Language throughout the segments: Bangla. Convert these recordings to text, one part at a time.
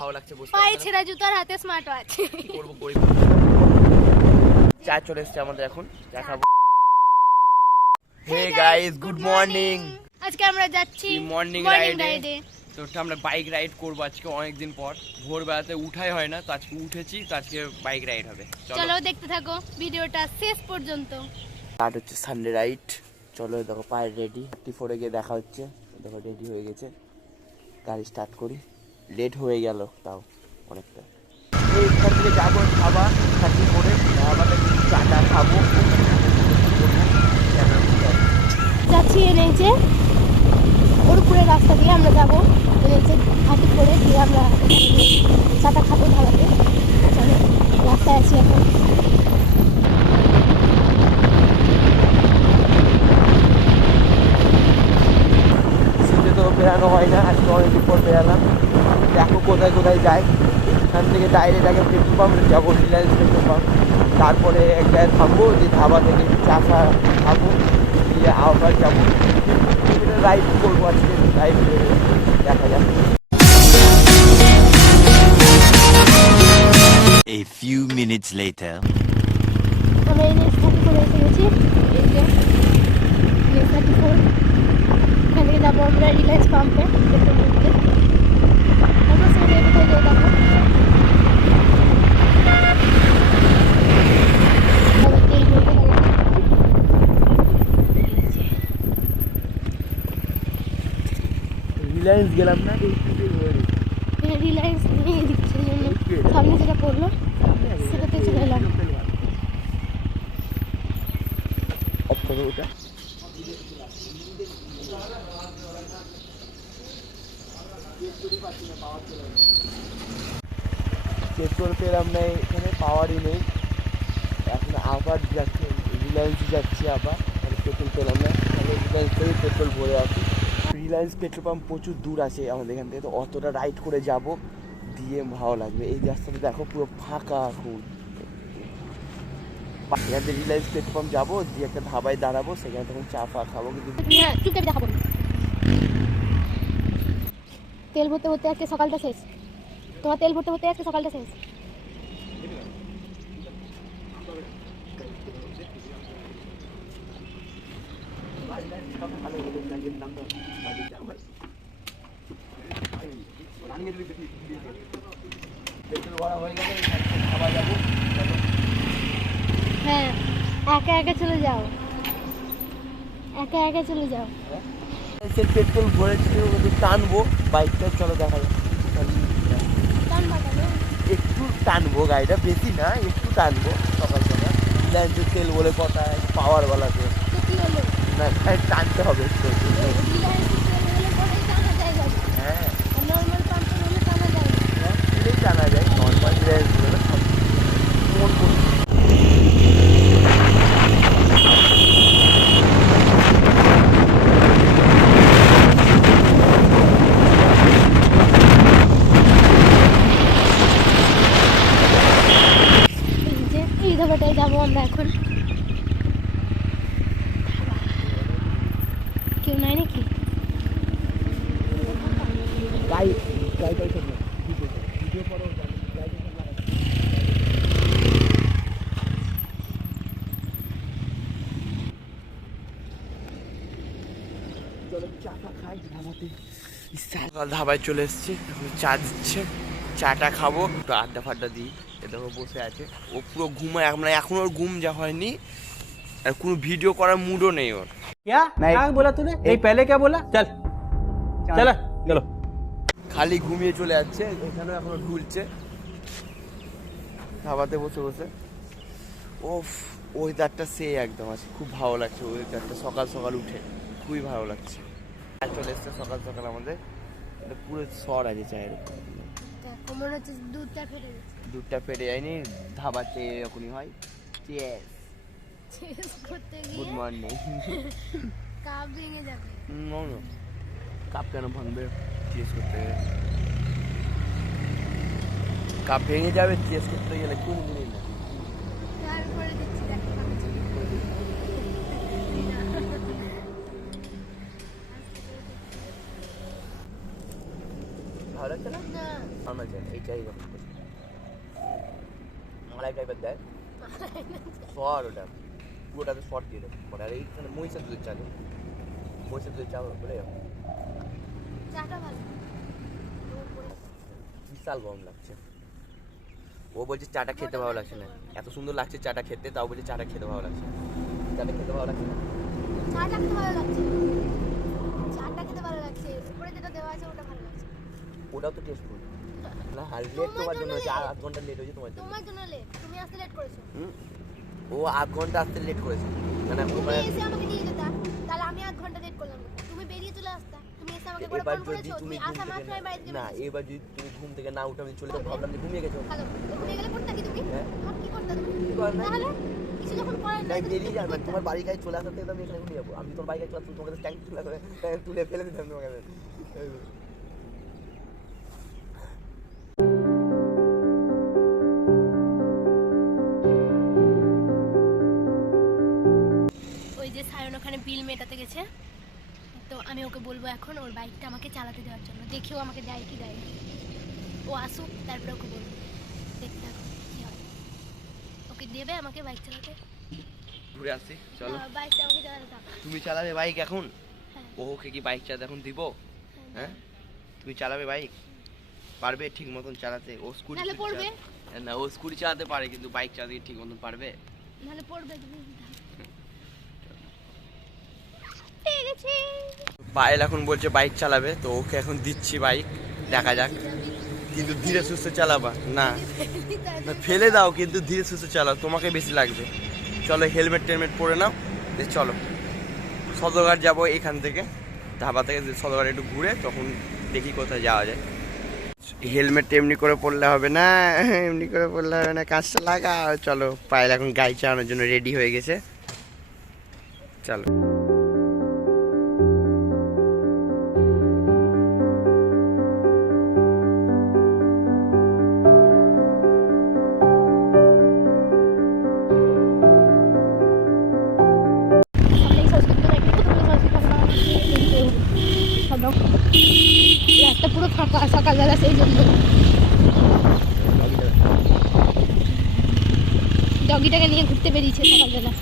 ভালো লাগছে বসে পায়ে ছেঁড়া জুতার হাতে স্মার্ট ওয়াচ কি করব করি চা চলে এসেছে আমাদের এখন চা খাবো হে গাইস গুড মর্নিং আজকে আমরা যাচ্ছি মর্নিং রাইডে তো আমরা বাইক রাইড করব আজকে অনেকদিন পর ভোরবেলাতে উঠাই হয় না তো আজকে উঠেছি তো আজকে বাইক রাইড হবে চলো দেখতে থাকো ভিডিওটা শেষ পর্যন্ত স্টার্ট হচ্ছে সানডে রাইড চলো দেখো পায়ে রেডি 34 এ গিয়ে দেখা হচ্ছে দেখো রেডি হয়ে গেছে গাড়ি স্টার্ট করি লেট হয়ে গেল তাও অনেকটা এইখান থেকে যাবো খাবার থাকি করে আমাদের চাটা খাবো যাচ্ছি এনেছে ওর উপরে রাস্তা দিয়ে আমরা যাবো এনেছে হাঁটি করে দিয়ে আমরা চাটা খাবো ধাবাতে চলো রাস্তায় আছি এখন শীতে তো বেরানো হয় না আজকে অনেকদিন পর বেরালাম দেখো কোথায় কোথায় যাই এখান থেকে ডাইরেক্ট আগে পেট্রোল পাম্পে যাবো রিলায়েন্স পেট্রোল পাম্প তারপরে এক জায়গায় থাকবো যে ধাবা থেকে চা খাবো দিয়ে আবার যাবো রাইড করবো আজকে রাইড দেখা যাক A few minutes later. আমরা এনএস 34 এসে গেছি এই যে এনএস 34 এখান থেকে যাবো আমরা রিলায়েন্স পাম্পে পেট্রোল নিতে আমরা সেখানে কোথায় গিয়ে যাবো তেল ভরতে হবে রিলায়েন্স গেলাম না রিলায়েন্স নিয়ে দিচ্ছে জন্য সামনে যেটা পড়লো সেটাতে চলে এলাম ওটা পেট্রোল পেলাম না এখানে পাওয়ারই নেই এখন আবার যাচ্ছে রিলায়েন্স যাচ্ছি আবার পেট্রোল পেলাম না তাহলে রিলায়েন্স থেকে পেট্রোল ভরে আসি রিলায়েন্স পেট্রোল পাম্প প্রচুর দূর আছে আমাদের এখান থেকে তো অতটা রাইড করে যাব দিয়ে ভালো লাগবে এই রাস্তাটা দেখো পুরো ফাঁকা এখন এখান থেকে রিলায়েন্স পেট্রোল পাম্প যাবো দিয়ে একটা ধাবায় দাঁড়াবো সেখানে তখন চা ফা খাবো কিন্তু চুপচাপ দেখাবো তেল ভরতে ভরতে আজকে সকালটা শেষ তোমার তেল ভরতে ভরতে আজকে সকালটা শেষ হ্যাঁ একা একা চলে যাও একা একা চলে যাও পেট্রোল ভরেছি টানবো বাইকটা চলো দেখা যাক একটু টানবো গাড়িটা বেশি না একটু টানবো সকাল সকাল রিলায়েন্সের তেল বলে কথা পাওয়ার বলাতে না টানতে হবে একটু হ্যাঁ টানা যায় নর্মাল রিলায়েন্স বলে মন করি এই ধাবাটায় যাবো আমরা এখন কেউ নাই নাকি ধাবায় চলে এসছি এখন চা দিচ্ছে চাটা খাবো একটু আড্ডা ফাড্ডা দিই দেখো বসে আছে ও পুরো ঘুমায় আমরা এখন ওর ঘুম যা হয়নি আর কোনো ভিডিও করার মুডও নেই ওর क्या क्या बोला तूने नहीं पहले क्या बोला चल चल चलो খালি ঘুমিয়ে চলে যাচ্ছে এখানে এখনো ঢুলছে ধাবাতে বসে বসে ওফ ওয়েদারটা সে একদম আছে খুব ভালো লাগছে ওয়েদারটা সকাল সকাল উঠে খুবই ভালো লাগছে আর চলে এসছে সকাল সকাল আমাদের পুরো সর আছে চায়ের উপর মনে হচ্ছে দুধটা ফেটে গেছে দুধটা ফেটে যায়নি ধাবাতে এরকমই হয় চিয়ার্স চেস করতে গুড গিয়ে মর্নিং কাপ ভেঙে যাবে নো নো কাপ কেন ভাঙবে চিয়ার্স করতে গেলে কাপ ভেঙে যাবে চিয়ার্স করতে গেলে কোন জিনিস না তারপরে দেখছি দেখো ভালো ভালো লাগছে না না নর্মাল চাই এইটাই মালাই টাইপের দেয় শর ওটা পুরোটাতে শর্ট দিয়ে দেবো পরে আর এইখানে মহিষের দুধের চা দেবো মহিষের দুধের চা বলে চাটা ভালো বিশাল গরম লাগছে ও বলছে চাটা খেতে ভালো লাগছে না এত সুন্দর লাগছে চাটা খেতে তাও বলছে চাটা খেতে ভালো লাগছে চাটা খেতে ভালো লাগছে না চাটা খেতে ভালো লাগছে চাটা খেতে ভালো লাগছে উপরে যেটা দেওয়া আছে ওটা ভালো লাগছে ওটাও তো টেস্টফুল না আর লেট তোমার জন্য হয়েছে আর 8 ঘন্টা লেট হয়েছে তোমার জন্য তোমার জন্য লেট তুমি আসতে লেট করেছো ও 8 ঘন্টা আসতে লেট করেছে মানে তুমি এসে আমাকে দিয়ে যেতা তাহলে আমি 8 ঘন্টা লেট করলাম তুমি বেরিয়ে চলে আসতা তুমি এসে আমাকে বড় এবার ফোন যদি করেছো তুমি তুমি আসা মাত্র আমি বাড়িতে না এবার যদি তুমি ঘুম থেকে না উঠে আমি চলে তো ভাবলাম যে ঘুমিয়ে গেছো হ্যালো ঘুমিয়ে গেলে পড়তা কি তুমি হ্যাঁ। আর কি করতে তুমি কি করার নাই? তাহলে কিছু যখন করার তাই নাই তো বেরিয়ে কি যাবে করতা? তোমার বাড়ি গায়ে চলে আসার থেকে তো আমি এখানে ঘুমিয়ে যাবো আমি তোমার বাড়ি গায়ে চলে আসবো তোমাকে ট্যাঙ্ক তুলে ফেলে দিতাম তোমাকে ওই যে সায়ন ওখানে বিল মেটাতে গেছে তো আমি ওকে বলবো এখন ওর বাইকটা আমাকে চালাতে দেওয়ার জন্য দেখেও আমাকে দেয় কি দেয় না। ও আসুক তারপরে ওকে বলবো দেখতে থাকো কি হয় ওকে দেবে আমাকে বাইক চালাতে ঘুরে আসি চলো বাইকটা আমাকে চালাতে দাও তুমি চালাবে বাইক এখন হ্যাঁ ওকে কি বাইক চালাতে এখন দিব হ্যাঁ তুমি চালাবে বাইক পারবে ঠিক মতন চালাতে ও স্কুটি তাহলে পড়বে না ও স্কুটি চালাতে পারে কিন্তু বাইক চালাতে ঠিক মতন পারবে নাহলে পড়বে তুমি পেয়ে গেছি পায়েল এখন বলছে বাইক চালাবে তো ওকে এখন দিচ্ছি বাইক দেখা যাক কিন্তু ধীরে সুস্থে চালাবা না না, ফেলে দাও কিন্তু ধীরে সুস্থে চালাও তোমাকে বেশি লাগবে চলো হেলমেট টেলমেট পরে নাও দিয়ে চলো সদরঘাট যাবো এখান থেকে ধাবা থেকে সদরঘাট একটু ঘুরে তখন দেখি কোথায় যাওয়া যায় হেলমেট এমনি করে পরলে হবে না এমনি করে পরলে হবে না কাজটা লাগাও চলো পায়েল এখন গাড়ি চালানোর জন্য রেডি হয়ে গেছে চলো রাস্তা পুরো ফাঁকা সকালবেলা সেই জন্য ডগিটাকে নিয়ে ঘুরতে বেরিয়েছে সকালবেলা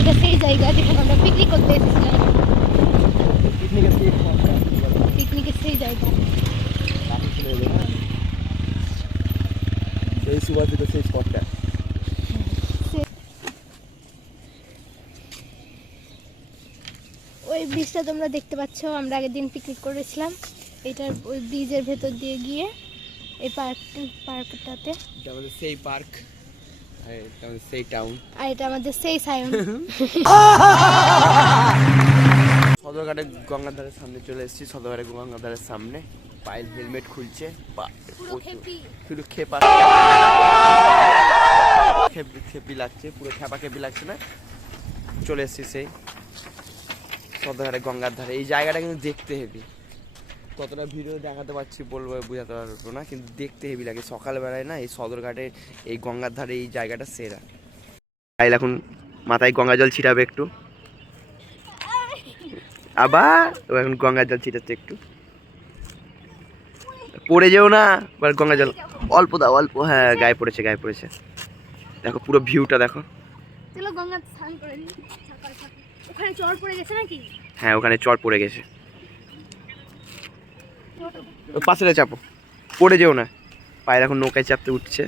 এটা সেই জায়গা যেখানে আমরা পিকনিক করতে এসেছিলাম পিকনিকের সেই জায়গা সেই সুভাষিত সেই স্পটটা ওই ব্রিজটা তোমরা দেখতে পাচ্ছ আমরা আগের দিন পিকনিক করেছিলাম এটার ওই ব্রিজের ভেতর দিয়ে গিয়ে এই পার্কটাতে এটা আমাদের সেই পার্ক আর এটা আমাদের সেই টাউন আর এটা আমাদের সেই সায়ন সদরঘাটে গঙ্গাধারের সামনে চলে এসেছি সদরঘাটে গঙ্গাধারের সামনে পায়েল হেলমেট খুলছে পুরো খেপি শুধু খেপা খেপি লাগছে পুরো খেপা খেপি লাগছে না চলে এসেছি সেই সদরঘাটে গঙ্গার ধারে এই জায়গাটা কিন্তু দেখতে হেবি কতটা ভিডিও দেখাতে পারছি বলবো বোঝাতে পারবো না কিন্তু দেখতে হেবি লাগে সকালবেলায় না এই সদরঘাটে এই গঙ্গার ধারে এই জায়গাটা সেরা পায়েল এখন মাথায় গঙ্গা জল ছিটাবে একটু আবার ও এখন গঙ্গা জল ছিটাচ্ছে একটু পড়ে যেও না এবার গঙ্গা জল অল্প দাও অল্প হ্যাঁ গায়ে পড়েছে দেখো পুরো ভিউটা দেখো চলো গঙ্গা স্নান করে নিই সকাল সকাল ওখানে চর পড়ে গেছে নাকি হ্যাঁ ওখানে চর পড়ে গেছে পাশে চাপো পড়ে যেও না পায়ের এখন নৌকায় চাপতে উঠছে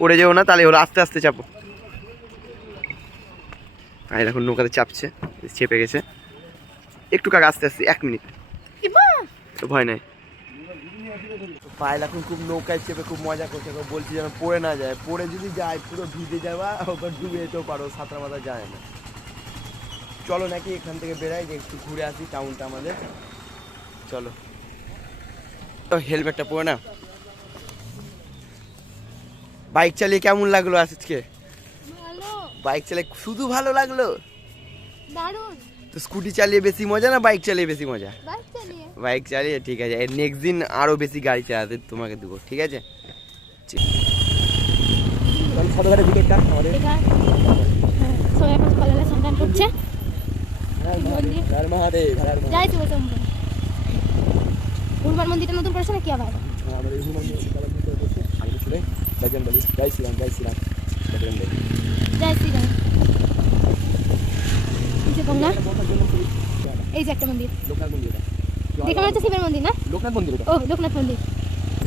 পড়ে যেও না তাহলে হলো আস্তে আস্তে চাপো পায়ের এখন নৌকাতে চাপছে চেপে গেছে একটু কাকা আস্তে আস্তে 1 মিনিট ভয় নাই পায়েল এখন খুব নৌকায় চেপে খুব মজা করছে বলছি যেন পড়ে না যায় পড়ে যদি যায় পুরো ভিজে যাওয়া ওখানে ডুবে যেতেও পারো সাঁতার মাথা যায় না চলো নাকি এখান থেকে বেরাই যে একটু ঘুরে আসি টাউনটা আমাদের চলো তো হেলমেটটা পরে না বাইক চালিয়ে কেমন লাগলো আজকে ভালো বাইক চালিয়ে শুধু ভালো লাগলো দারুণ তো স্কুটি চালিয়ে বেশি মজা না বাইক চালিয়ে বেশি মজা বাইক চালিয়ে বাইক চালিয়ে ঠিক আছে এর নেক্সট দিন আরো বেশি গাড়ি চালাতে তোমাকে দেবো ঠিক আছে সদরঘাটের টিকিটটা আমাদের সবাই এখন সকালবেলা স্নান করছে মন্দির हर महादेव हर हर যাই চলে তোমরা হনুমান মন্দিরটা নতুন করেছে নাকি আবার আমাদের এই মন্দির কলম ভিতরে বসে আগে চলে ভজন বলি জয় শ্রীরাম ভজন বলি জয় শ্রীরাম এই যে গঙ্গা এই যে একটা মন্দির লোকনাথ মন্দির দেখে মনে হচ্ছে শিবের মন্দির না লোকনাথ মন্দির ও লোকনাথ মন্দির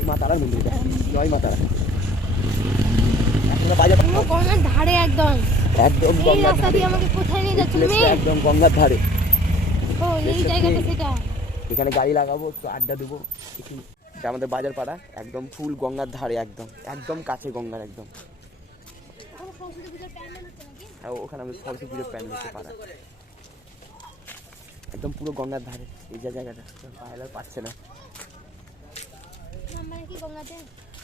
মা তারার মন্দির জয় মা তারা এখন বাজার পুরো গঙ্গার ধারে একদম একদম এই গঙ্গার রাস্তা দিয়ে আমাকে কোথায় নিয়ে যাচ্ছ তুমি একদম গঙ্গার ধারে ও এই জায়গাটা সেটা এখানে গাড়ি লাগাবো একটু আড্ডা দেবো এটা আমাদের বাজার পাড়া একদম ফুল গঙ্গার ধারে একদম একদম কাছে গঙ্গার একদম ওখানে সরস্বতী পূজার প্যান্ডেল হচ্ছে নাকি আর ওখানে আমাদের সরস্বতী পুজোর প্যান্ডেল হচ্ছে পাড়া একদম পুরো গঙ্গার ধারে এই যে জায়গাটা পাহাড় পাচ্ছে না নাম্বার কি গঙ্গাতে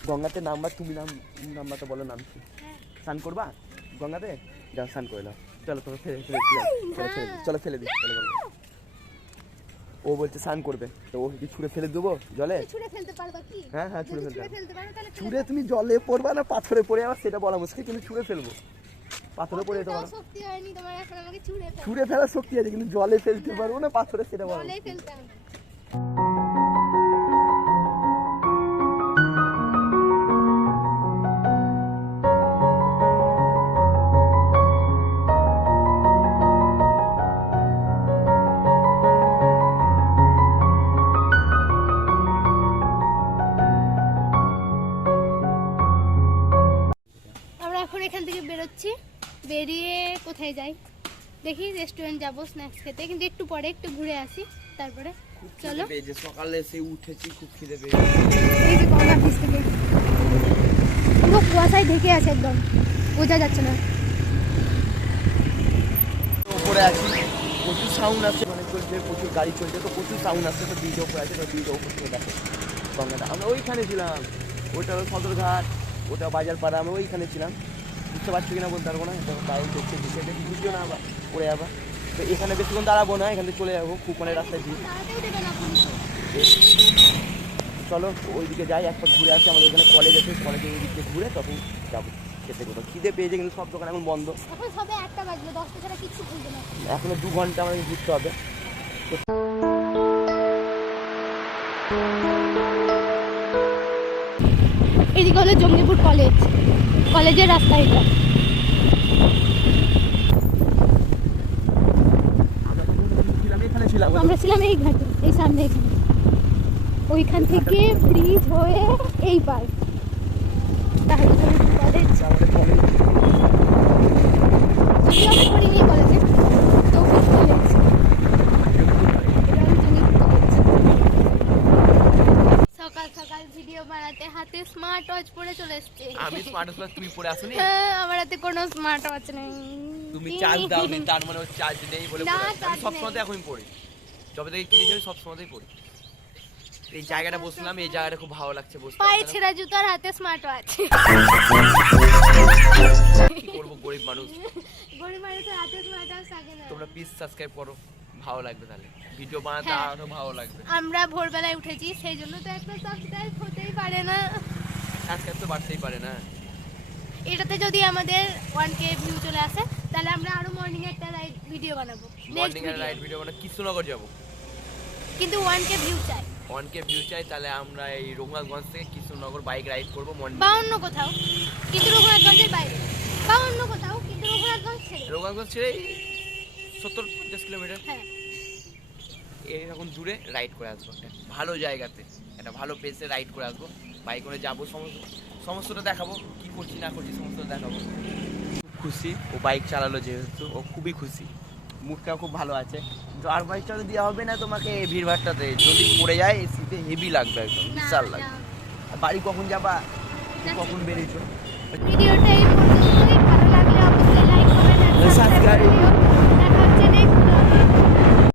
গঙ্গাতে নাম্বার তুমি নাম্বারটা বলো নাম কি স্নান করবা গঙ্গাতে যাও স্নান করে নাও চলো তোমার ফেলে ফেলে চলো ফেলে দিই চলো ও বলছে স্নান করবে তো ও কি ছুঁড়ে ফেলে দেবো জলে ছুঁড়ে ফেলতে পারবা কি হ্যাঁ হ্যাঁ ছুঁড়ে ফেলতে ফেলতে পারো তাহলে ছুঁড়ে তুমি জলে পড়বা না পাথরে পড়ে আবার সেটা বলা মুশকিল কিন্তু ছুঁড়ে ফেলবো পাথরে পড়ে যেতে পারো শক্তি হয়নি তোমার এখন আমাকে ছুঁড়ে ফেল ছুঁড়ে ফেলার শক্তি আছে কিন্তু জলে ফেলতে পারবো না পাথরে সেটা বলা জলেই ফেলতে হবে আমরা এখন এখান থেকে বেরোচ্ছি বেরিয়ে কোথায় যাই দেখি রেস্টুরেন্ট যাবো স্ন্যাক্স খেতে কিন্তু একটু পরে একটু ঘুরে আসি তারপরে চলো যে সকালে এসে উঠেছি খুব খিদে পেয়ে এই যে গঙ্গা ব্রিজ থেকে পুরো কুয়াশায় ঢেকে আছে একদম বোঝা যাচ্ছে না উপরে আছি প্রচুর সাউন্ড আসছে মানে চলছে প্রচুর গাড়ি চলছে তো প্রচুর সাউন্ড আসছে তো ব্রিজের উপরে আছে তো ব্রিজের উপর থেকে দেখো গঙ্গাটা আমরা ওইখানে ছিলাম ওইটা হলো সদরঘাট ওটা বাজার পাড়া আমরা ওইখানে ছিলাম বুঝতে পারছি কিনা বলতে পারবো না বাইরে দেখছে দিকে দেখি বুঝছো না আবার পড়ে যাবা তো এখানে বেশিক্ষণ দাঁড়াবো না এখান থেকে চলে যাবো খুব মানে রাস্তায় ভিড় তাড়াতাড়ি দেবে না পুলিশ চলো ওইদিকে যাই একবার ঘুরে আসি আমাদের এখানে কলেজ আছে কলেজের ওই দিকে ঘুরে তখন যাবো খেতে কোথাও খিদে পেয়েছে কিন্তু সব দোকান এখন বন্ধ এখন সবে 1টা বাজলো 10টা ছাড়া কিচ্ছু খুলবে না এখনো 2 ঘন্টা আমাদের ঘুরতে হবে এদিকে হলো জঙ্গিপুর কলেজ কলেজের রাস্তা এটা এখানে ছিলাম আমরা ছিলাম এই ঘাটে এই সামনে এখানে ওইখান থেকে ব্রিজ হয়ে এই পার তাহলে জঙ্গিপুর কলেজ আমাদের কলেজ যদিও আমরা পড়িনি কলেজে তো কলেজ সকাল সকাল ভিডিও বানাতে হাতে স্মার্ট ওয়াচ পরে চলে এসেছে আমি স্মার্ট ওয়াচ তুমি পরে আসোনি হ্যাঁ আমার হাতে কোনো স্মার্ট ওয়াচ নেই তুমি চার্জ দাওনি তার মানে ওর চার্জ নেই বলে না, পরে আছো। আমি charge সব নেই। সময়তে এখনই পড়ি যবে থেকে কিনেছি আমি সব সময়তেই পড়ি এই জায়গাটা বসলাম এই জায়গাটা খুব ভালো লাগছে বসতে পায়ে ছেঁড়া জুতার হাতে স্মার্ট ওয়াচ কি করবো গরিব মানুষ গরিব মানুষের হাতে স্মার্ট ওয়াচ থাকে না তোমরা প্লিজ সাবস্ক্রাইব করো ভালো লাগবে তাহলে ভিডিও বানাতে হ্যাঁ। আরো ভালো লাগবে আমরা ভোরবেলায় উঠেছি সেই জন্য তো একটা সাবস্ক্রাইব হতেই পারে না সাবস্ক্রাইব তো বাড়তেই পারে না এটাতে যদি আমাদের 1k ভিউ চলে আসে তাহলে আমরা আরো মর্নিং একটা ভিডিও বানাবো মর্নিং এর রাইড ভিডিও মানে কৃষ্ণনগর যাব কিন্তু 1k ভিউ চাই 1k ভিউ চাই তাহলে আমরা এই রঘুনাথগঞ্জ থেকে কৃষ্ণনগর বাইক রাইড করব মর্নিং বা অন্য কোথাও কিন্তু রঘুনাথগঞ্জের বাইরে বা অন্য কোথাও কিন্তু রঘুনাথগঞ্জ ছেড়ে রঘুনাথগঞ্জ ছেড়ে 70-50 কিলোমিটার হ্যাঁ এরকম দূরে রাইড করে আসবো একটা ভালো জায়গাতে একটা ভালো প্লেসে রাইড করে আসবো বাইক করে যাবো সমস্তটা দেখাবো কি করছি না করছি সমস্তটা দেখাবো খুব খুশি ও বাইক চালালো যেহেতু ও খুবই খুশি মুখটা খুব ভালো আছে কিন্তু আর বাইক চালাতে দেওয়া হবে না তোমাকে এই ভিড়ভাড়টাতে যদি পড়ে যায় শীতে হেভি লাগবে একদম বিশাল লাগবে আর বাড়ি কখন যাবা কখন বেরিয়েছো ভিডিওটা এই পর্যন্তই ভালো লাগলে অবশ্যই লাইক কমেন্ট আর সাবস্ক্রাইব সাবস্ক্রাইব